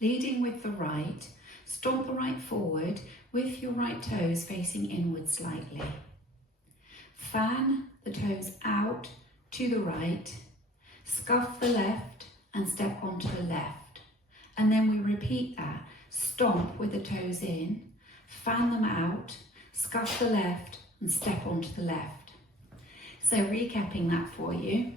Leading with the right, stomp the right forward with your right toes facing inward slightly. Fan the toes out to the right, scuff the left and step onto the left. And then we repeat that. Stomp with the toes in, fan them out, scuff the left and step onto the left. So recapping that for you.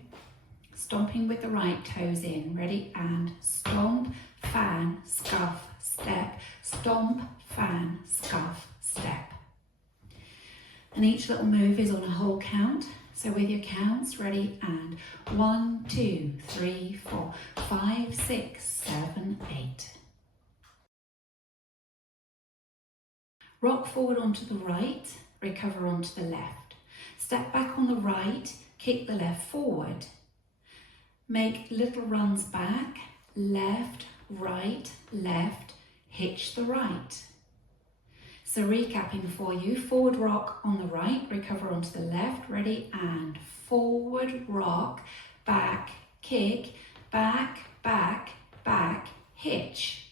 Stomping with the right toes in, ready, and stomp, fan, scuff, step, stomp, fan, scuff, step. And each little move is on a whole count. So with your counts, ready, and 1, 2, 3, 4, 5, 6, 7, 8. Rock forward onto the right, recover onto the left. Step back on the right, kick the left forward. Make little runs back, left, right, left, hitch the right. So recapping for you, forward rock on the right, recover onto the left, ready, and forward rock, back, kick, back, back, back, hitch.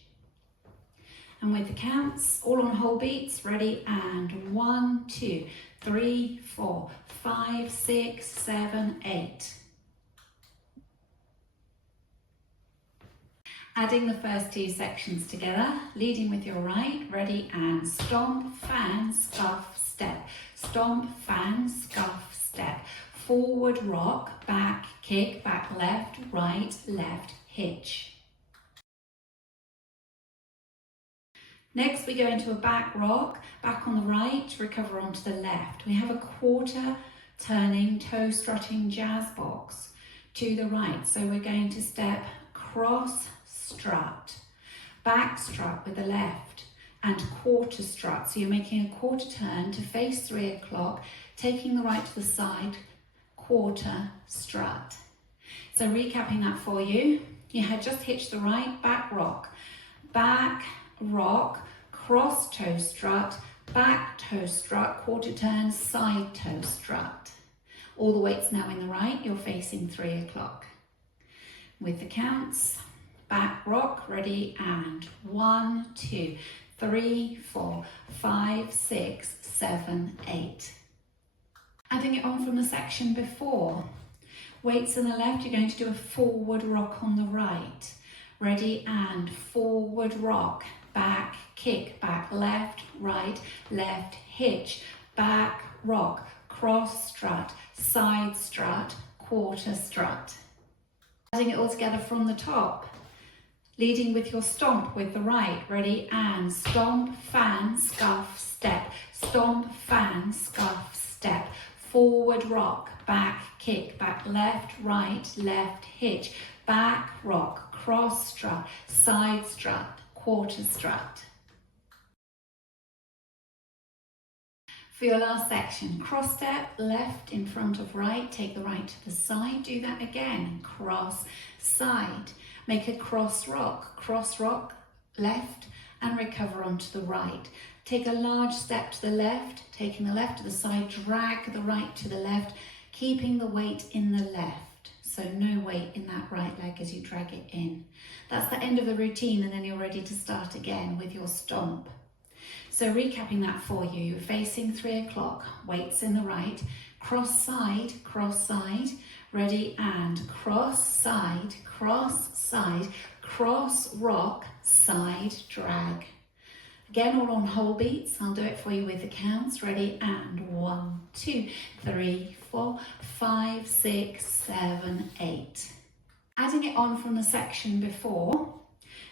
And with the counts, all on whole beats, ready, and 1, 2, 3, 4, 5, 6, 7, 8. Adding the first two sections together, leading with your right, ready, and stomp, fan, scuff, step. Stomp, fan, scuff, step. Forward rock, back, kick, back, left, right, left, hitch. Next we go into a back rock, back on the right, recover onto the left. We have a quarter turning toe strutting jazz box to the right. So we're going to step cross strut, back strut with the left, and quarter strut. So you're making a quarter turn to face 3 o'clock, taking the right to the side, quarter strut. So recapping that for you, you had just hitched the right, back rock, cross toe strut, back toe strut, quarter turn, side toe strut. All the weight's now in the right, you're facing 3 o'clock. With the counts, back rock, ready, and 1, 2, 3, 4, 5, 6, 7, 8. Adding it on from the section before. Weights on the left, you're going to do a forward rock on the right. Ready, and forward rock, back, kick, back, left, right, left, hitch, back, rock, cross strut, side strut, quarter strut. Adding it all together from the top. Leading with your stomp with the right, ready, and stomp, fan, scuff, step, stomp, fan, scuff, step, forward rock, back, kick, back, left, right, left, hitch, back, rock, cross strut, side strut, quarter strut. For your last section, cross step, left in front of right, take the right to the side, do that again, cross, side. Make a cross rock, left, and recover onto the right. Take a large step to the left, taking the left to the side, drag the right to the left, keeping the weight in the left. So no weight in that right leg as you drag it in. That's the end of the routine, and then you're ready to start again with your stomp. So recapping that for you, you're facing 3 o'clock, weights in the right, cross side, ready, and cross side, cross rock, side drag. Again, all on whole beats. I'll do it for you with the counts. Ready, and 1, 2, 3, 4, 5, 6, 7, 8. Adding it on from the section before,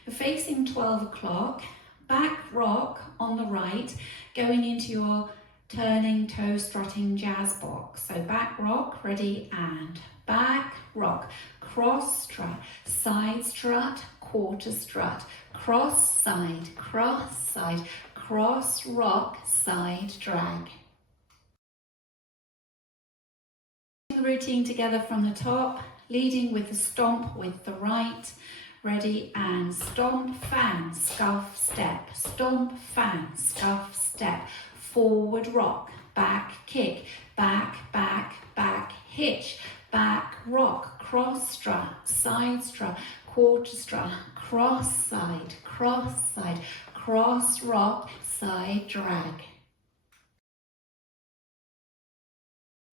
you're facing 12 o'clock, back rock on the right, going into your turning toe strutting jazz box. So back rock, ready, and back rock, cross strut, side strut, quarter strut, cross side, cross rock, side drag. The routine together from the top, leading with the stomp with the right, ready, and stomp, fan, scuff, step, stomp, fan, scuff, step, forward rock, back kick, back, hitch, back rock, cross strut, side strut, quarter strut, cross side, cross rock, side drag.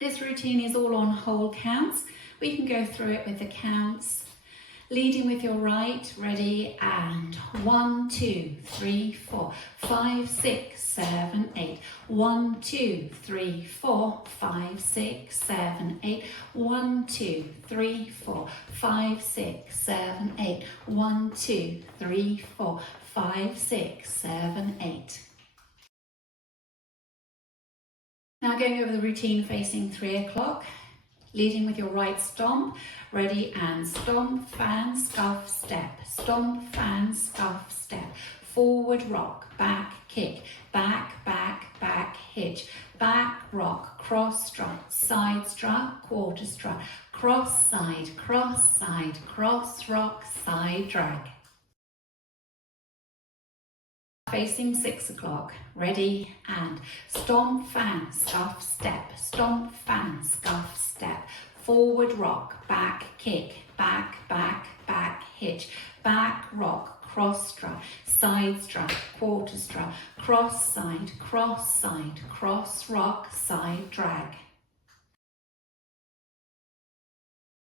This routine is all on whole counts. We can go through it with the counts. Leading with your right, ready, and 1, 2, 3, 4, 5, 6, 7, 8. 1, 2, 3, 4, 5, 6, 7, 8. 1, 2, 3, 4, 5, 6, 7, 8. 1, 2, 3, 4, 5, 6, 7, 8. Now going over the routine facing 3 o'clock. Leading with your right stomp, ready, and stomp, fan, scuff, step, stomp, fan, scuff, step, forward rock, back kick, back, back, back hitch, back rock, cross strut, side strut, quarter strut, cross rock, side drag. Facing 6 o'clock, ready, and stomp, fan, scuff, step, stomp, fan, scuff, step, forward rock, back kick, back, back, back hitch, back rock, cross strut, side strut, quarter strut, cross rock, side drag.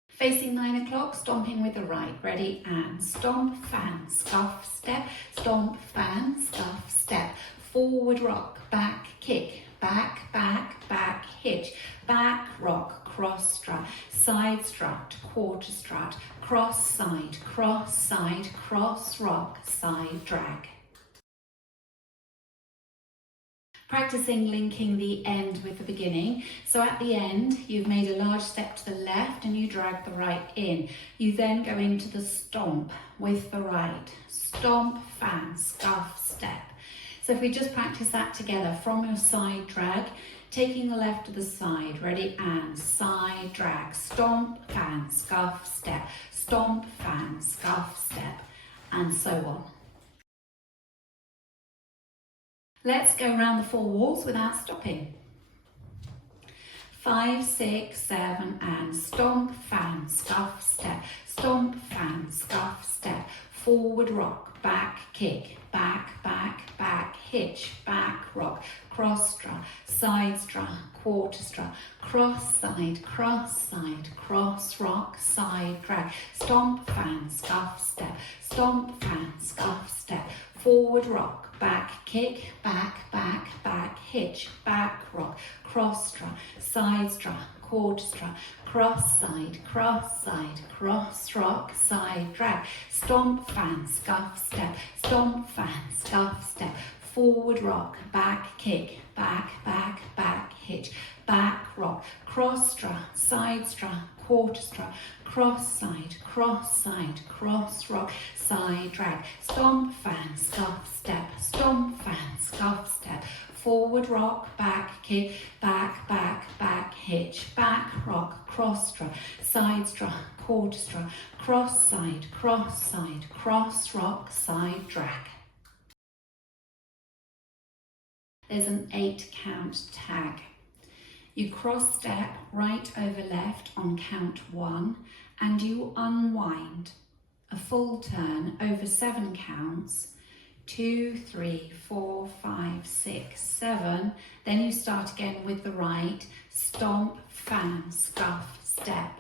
Facing 9 o'clock, stomping with the right, ready, and stomp, fan, scuff, step, stomp, fan, scuff, step, forward rock, back kick, back, back, back hitch, back rock, cross strut, side strut, quarter strut, cross rock, side drag. Practicing linking the end with the beginning. So at the end, you've made a large step to the left and you drag the right in. You then go into the stomp with the right. Stomp, fan, scuff, step. So if we just practice that together from your side drag, taking the left to the side, ready, and side drag. Stomp, fan, scuff, step. Stomp, fan, scuff, step, and so on. Let's go around the 4 walls without stopping. 5, 6, 7, and stomp, fan, scuff, step. Stomp, fan, scuff, step. Forward rock, back kick, back, back, back hitch, back rock, cross strut, side strut, quarter strut, cross rock, side drag. Stomp, fan, scuff, step. Stomp, fan, scuff, step. Forward rock, back kick, back, back, back hitch, back rock, cross strut, side strut, quarter strut, cross rock, side drag. Stomp, fan, scuff, step. Stomp, fan, scuff, step. Forward rock, back kick, back, back, back hitch, back rock, cross strut, side strut, quarter strut, cross rock, side drag. Stomp, fan, scuff, step. Stomp, fan, scuff, step. Forward rock, back kick, back, back, back hitch, back rock, cross strut, side strut, quarter strut, cross rock, side drag. There's an 8 count tag. You cross step right over left on count 1 and you unwind a full turn over 7 counts. 2, 3, 4, 5, 6, 7. Then you start again with the right. Stomp, fan, scuff, step.